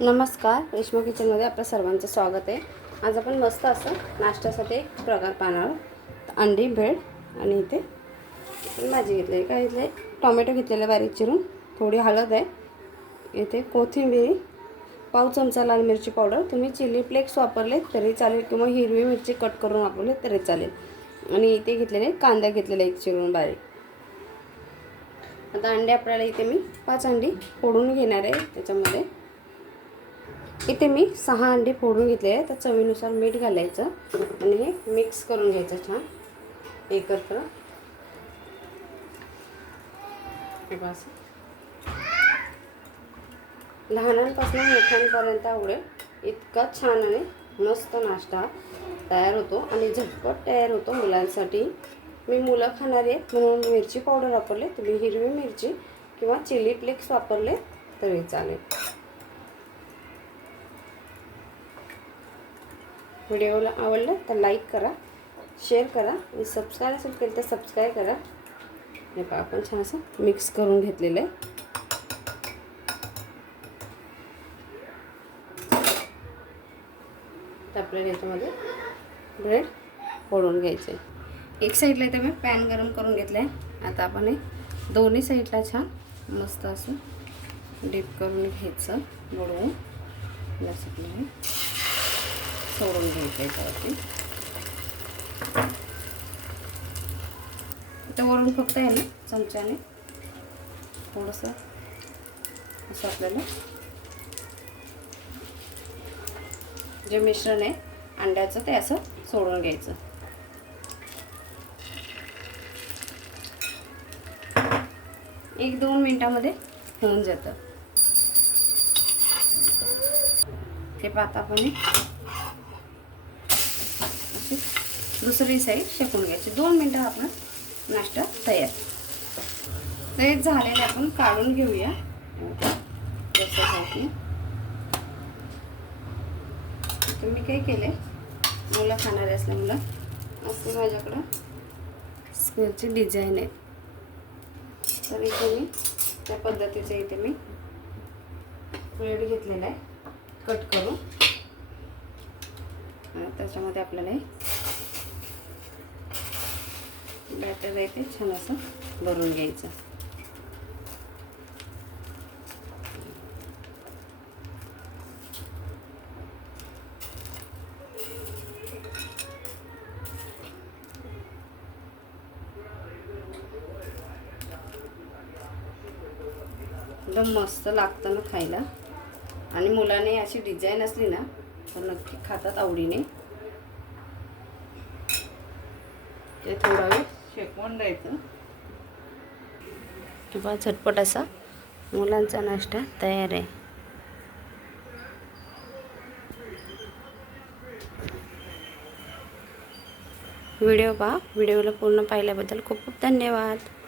नमस्कार रेश्मा किचनमध्ये आपल्या सर्वांचं स्वागत आहे आज आपण मस्त असं नाश्त्यासाठी एक प्रकार पाहणार अंडी भेळ आणि इथे भाजी घेतली आहे काय घेतले टोमॅटो घेतलेले बारीक चिरून थोडी हळद आहे इथे कोथिंबीर पाव चमचा लाल मिरची पावडर तुम्ही चिली फ्लेक्स वापरले तरी चालेल किंवा हिरवी मिरची कट करून वापरले तरी चालेल आणि इथे घेतलेले कांदा घेतलेला एक चिरून बारीक आता अंडे आपल्याला इथे मी पाच अंडी फोडून घेणार आहे त्याच्यामध्ये इथे मी सहा अंडे फोडून घेतले आहे तर चवीनुसार मीठ घालायचं आणि हे मिक्स करून घ्यायचं छान एकत्र लहानांपासून मोठ्यांपर्यंत आवडेल इतका छान आणि मस्त नाश्ता तयार होतो आणि झटपट तयार होतो मुलांसाठी मी मुलं खाणारी आहेत म्हणून मिरची पावडर वापरले तुम्ही हिरवी मिरची किंवा चिली फ्लेक्स वापरले तरी चालेल व्हिडिओला आवडलं तर लाईक करा शेअर करा आणि सबस्क्राईब असेल केलं तर सबस्क्राईब करा हे आपण छान असं मिक्स करून घेतलेलं आहे तर आपल्याला याच्यामध्ये ब्रेड फोडून घ्यायचं आहे एक साईडला इथे मी पॅन गरम करून घेतलं आहे आता आपण हे दोन्ही साईडला छान मस्त असं डीप करून घ्यायचं बुडवून सोडून घ्यायचं याच्यावरती वरून फक्त आहे ना चमच्याने थोडस असं आपल्याला जे मिश्रण आहे अंड्याचं ते असं सोडून घ्यायचं एक दोन मिनटामध्ये होऊन जातं ते पाहता आपण दुसरी साईड शेकून घ्यायची दोन मिनटं आपण नाश्ता तयार तर हे झालेलं आपण काढून घेऊया तर मी काय केलं आहे मुलं खाणारे मुलं असं माझ्याकडं स्कूलची डिझाईन आहे तर इथे मी त्या पद्धतीचं इथे मी प्लेट घेतलेला आहे कट करू त्याच्यामध्ये आपल्याला बॅटर आहे ते छान असं भरून घ्यायचं एकदम मस्त लागतं ना खायला आणि मुलाने अशी डिझाईन असली ना तर नक्की खातात आवडीने ते थोडा शेकवून द्यायचं किंवा झटपट असा मुलांचा नाश्ता तयार आहे व्हिडिओ पहा व्हिडिओला पूर्ण पाहिल्याबद्दल खूप खूप धन्यवाद